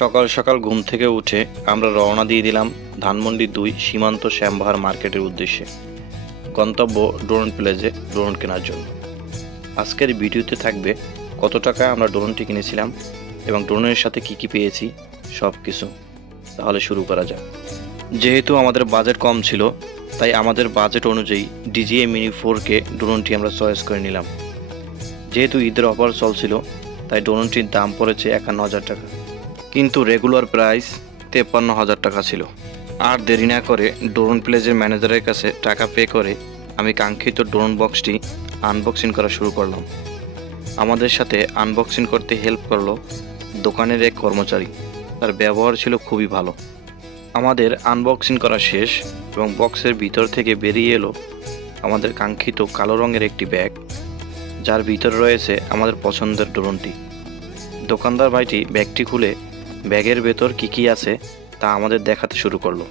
সকাল সকাল ঘুম থেকে উঠে আমরা রওনা দিয়ে দিলাম ধানমন্ডি ২ সীমান্ত শ্যামবাহার মার্কেটের উদ্দেশ্যে। গন্তব্য ড্রোন প্লেজে ড্রোন কেনার জন্য। আজকের ভিডিওতে থাকবে কত টাকায় আমরা ড্রোনটি কিনেছিলাম এবং ড্রোনের সাথে কি কি পেয়েছি সব কিছু। তাহলে শুরু করা যাক। যেহেতু আমাদের বাজেট কম ছিল, তাই আমাদের বাজেট অনুযায়ী DJI Mini 4K ড্রোনটি আমরা চয়েস করে নিলাম। যেহেতু ঈদের অফার চলছিল, তাই ড্রোনটির দাম পড়েছে ৫১,০০০ টাকা, কিন্তু রেগুলার প্রাইস ৫৩,০০০ টাকা ছিল। আর দেরি না করে ড্রোন প্লেজের ম্যানেজারের কাছে টাকা পে করে আমি কাঙ্ক্ষিত ড্রোন বক্সটি আনবক্সিং করা শুরু করলাম। আমাদের সাথে আনবক্সিং করতে হেল্প করলো দোকানের এক কর্মচারী। তার ব্যবহার ছিল খুবই ভালো। আমাদের আনবক্সিং করা শেষ এবং বক্সের ভিতর থেকে বেরিয়ে এলো আমাদের কাঙ্ক্ষিত কালো রঙের একটি ব্যাগ, যার ভিতরে রয়েছে আমাদের পছন্দের ড্রোনটি। দোকানদার ভাইটি ব্যাগটি খুলে ব্যাগের ভেতর কী কী আছে তা আমাদের দেখাতে শুরু করলো।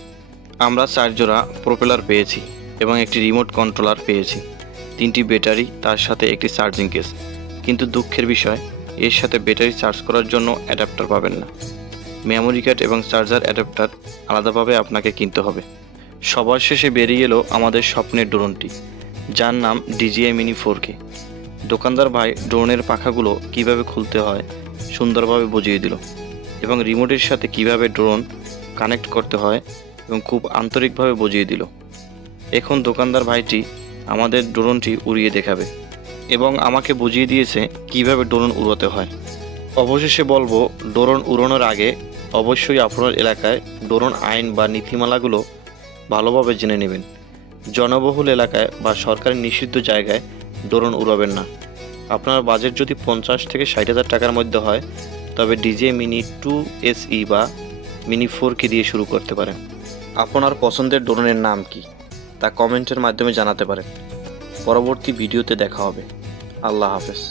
আমরা ৪ জোড়া প্রোপেলার পেয়েছি এবং একটি রিমোট কন্ট্রোলার পেয়েছি, 3টি ব্যাটারি, তার সাথে একটি চার্জিং কেস। কিন্তু দুঃখের বিষয়, এর সাথে ব্যাটারি চার্জ করার জন্য অ্যাডাপ্টার পাবেন না। মেমোরি কার্ড এবং চার্জার অ্যাডাপ্টার আলাদাভাবে আপনাকে কিনতে হবে। সবার শেষে বেরিয়ে এলো আমাদের স্বপ্নের ড্রোনটি, যার নাম DJI Mini 4K। দোকানদার ভাই ড্রোনের পাখাগুলো কিভাবে খুলতে হয় সুন্দরভাবে বুঝিয়ে দিল এবং রিমোটের সাথে কিভাবে ড্রোন কানেক্ট করতে হয় এবং খুব আন্তরিকভাবে বুঝিয়ে দিল। এখন দোকানদার ভাইটি আমাদের ড্রোনটি উড়িয়ে দেখাবে এবং আমাকে বুঝিয়ে দিয়েছে কিভাবে ড্রোন উড়াতে হয়। অবশেষে বলবো, ড্রোন উড়ানোর আগে অবশ্যই আপনার এলাকায় ড্রোন আইন বা নীতিমালাগুলো ভালোভাবে জেনে নেবেন। জনবহুল এলাকায় বা সরকারি নিষিদ্ধ জায়গায় ড্রোন উড়াবেন না। আপনার বাজেট যদি ৫০ থেকে ৬০,০০০ টাকার মধ্যে হয়, তবে DJI Mini 2 SE বা Mini 4K দিয়ে শুরু করতে পারেন। আপনার পছন্দের ড্রোনের নাম কি তা কমেন্টের মাধ্যমে জানাতে পারেন। পরবর্তী ভিডিওতে দেখা হবে। আল্লাহ হাফেজ।